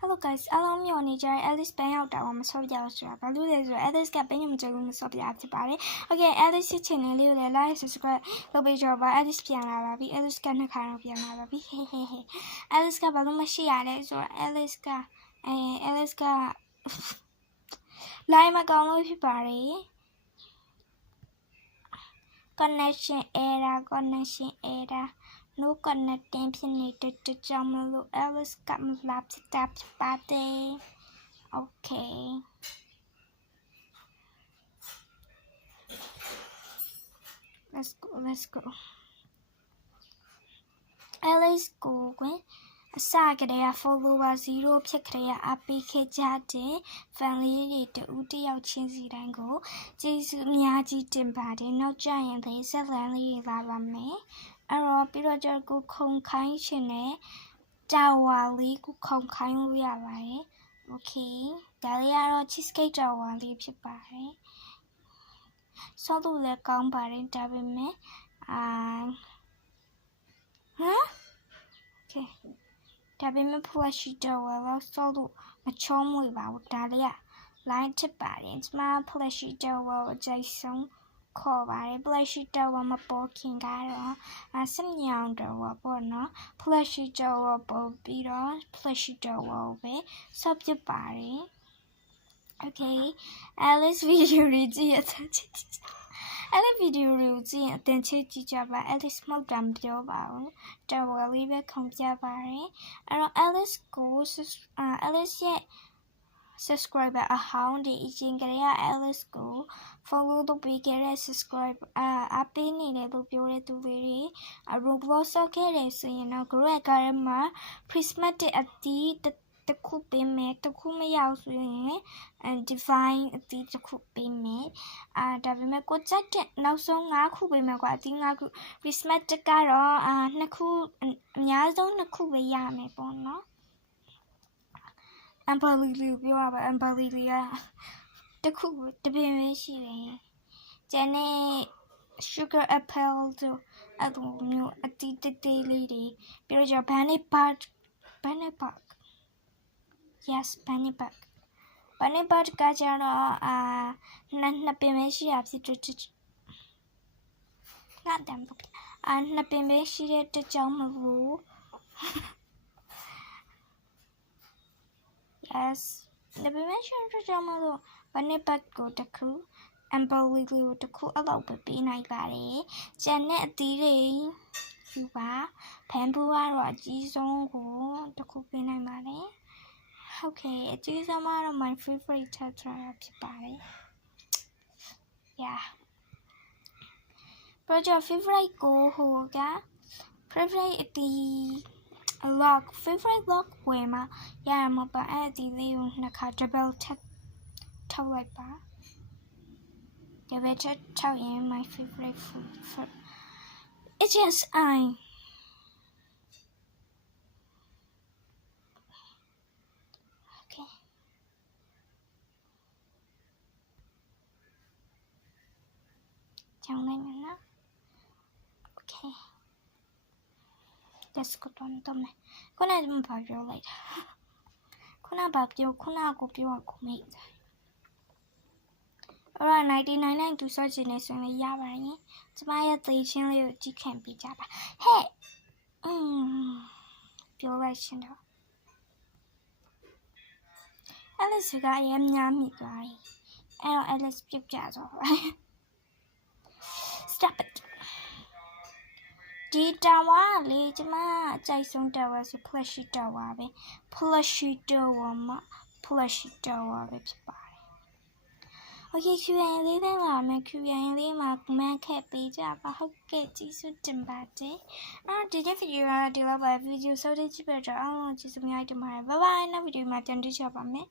Hello guys အားလုံးမျှော်နေကြတဲ့ Alice ဘန်းရောက်တာကမဆော့ပြအောင်ဆိုတာဘာလို့လဲဆိုတော့ Alice ကဘန်းညမကြဘူးမဆော့ပြဖြစ်ပါတယ်။ Okay Alice ရဲ့ channel လေးကိုလည်း like subscribe လုပ်ပေးကြပါ Alice ပြန်လာပါပြီ Alice ကနှစ်ခါတော့ပြန်လာပါပြီဟေးဟေးဟေး Alice ကဘာလို့မရှိရလဲဆိုတော့ Alice ကအဲ Alice က line မကောင်းလို့ဖြစ်ပါတယ် connection error connection error no connecting ဖြစ်နေတဲ့အတွက်ကြောင့်မလို့ Alice ကမလာဖြစ်တာဖြစ်ပါတယ် Okay let's go let's go Alice ကိုကွင်အစကတည်းက follower 0ဖြစ်ခရအပေးခဲ့ကြတဲ့ fan လေးတွေတူတယောက်ချင်းစီတိုင်းကိုကျေးဇူးအများကြီးတင်ပါတယ်နောက်ကြရင်လည်းဆက်လန်းလေးတွေလာပါမယ် အဲ့တော့ပြီးတော့ကျတော့ကိုခုံခိုင်းရှင်နဲ့တာဝါလေးကိုခုံခိုင်းလို့ရပါတယ် okay ဒါလေးကတော့ cheesecake တာဝါလေးဖြစ်ပါတယ်ဆောက်လို့လည်းကောင်းပါတယ်ဒါပေမဲ့အာဟမ် okay ဒါပေမဲ့ flashy တော့ဝယ်တော့ဆောလို့မချုံးမွေပါဘူးဒါလေးက line ချစ်ပါတယ်ကျမ flashy တော့ဝယ်အကြိုက်ဆုံး ခေါ်ပါတယ် flashy တော့ဝယ်မပေါ်ခင်ကတော့အစညောင်တော့ဝယ်ပေါ့နော် flashy တော့ဝယ်ပေါ်ပြီးတော့ flashy တော့ဝယ်ပဲဆော့ပြပါတယ် okay alice video လေးကြည့်ရတဲ့ချစ်ချစ် Alice video တွေကိုကြည့်ရင်အတင်ချစ်ကြည့်ကြပါ Alice မဟုတ်တာမပြောပါဘူးတော်ဝယ်လေးပဲခုံပြပါတယ်အဲ့တော့ Alice ကို sus- အာ Alice ရဲ့ subscriber အဟောင်းဒီအရင်ကတည်းက Alice ကို follow လုပ်ပေးခဲ့တဲ့ subscribe အာအပေးနေတယ်လို့ပြောတဲ့သူတွေတွေအ Roblox ဆော့ခဲ့တယ်ဆိုရင်တော့ group ကရမှာ prismatic အတီးတစ်တစ်ခုပေးမယ်တစ်ခုမရဘူးဆိုရင်အဲ divine အတီးတစ်ခုပေးမယ်အာဒါပေမဲ့ကိုကြက်တဲ့နောက်ဆုံး၅ခုပေးမယ်ကွာအတီး၅ခု prismatic ကတော့အာနှစ်ခုအအများဆုံးနှစ်ခုပဲရမယ်ပေါ့နော် Amberly လေးပြောရပါ Amberly လေးကတစ်ခုတစ်ပင်ပဲရှိတယ်ကျန်တဲ့ sugar apple တို့အဲ့လိုမျိုးအတီးတေးသေးလေးတွေပြီးတော့ကျ bunny park bunny park yes bunny park bunny park ကကျတော့အာနှစ်နှစ်ပင်ပဲရှိရဖြစ်တဲ့ငါတမ်းပေါ့အာနှစ်ပင်ပဲရှိတဲ့တကြောင်မလို့ yes နှစ်ပင်ပဲရှိတဲ့တကြောင်မလို့ bunny park ကိုတစ်ခု amber lily ကိုတစ်ခုအဲ့လောက်ပဲပေးနိုင်ပါတယ်ကျန်တဲ့အသီးတွေယူပါဖန်ဘူးကတော့အကြီးဆုံးကိုတစ်ခုပေးနိုင်ပါတယ်ဟုတ်ကဲ့အကြီးဆုံးကတော့ my favorite tetra ဖြစ်ပါတယ် yeah project favorite ကိုဟိုက favorite အတီး log favorite log ဝယ်မှာရရမှာပါအဲ့ဒီလေးကိုနှစ်ခါ double tap ထုတ်လိုက်ပါ double tap ထုတ်ရင် my favorite food for it's just I okay ကြောင်းလိုက် မယ်နော် okay let's go တော့တော့မယ်ခုနကမဘာပြောလိုက်တာခုနဘာပြောခုနကိုပြောခုမိတ်အဲ့တော့99နဲ့တူဆော့ချင်နေဆိုရင်လည်းရပါတယ်ကျမရဲ့သေချင်းလေးကိုကြည့်ခံပေးကြပါဟဲ့อืมပြောလိုက်ရှင်တော့ Alice ကအရင်များမိသွားပြီအဲ့တော့ Alice ပြစ်ကြတော့ပါ Stop it ဒီတာဝါလေကျမအကြိုက်ဆုံးတာဝါဆို Plushy တာဝါပဲ Plushy တာဝါမှာ Plushy တာဝါပဲဖြစ်ပါတယ် Okay Q&A လေးထဲမှာမယ် Q&A လေးမှာ comment ခဲ့ပေးကြပါဟုတ်ကဲ့ကျေးဇူးတင်ပါတယ်အဲ့တော့ဒီတဲ့ video ကဒီလောက်ပါ video ဆိုတဲ့ကြည့်ပြတော့အားလုံးကျေးဇူးများတင်ပါတယ် bye bye နောက် video မှာပြန်တွေ့ကြပါမယ်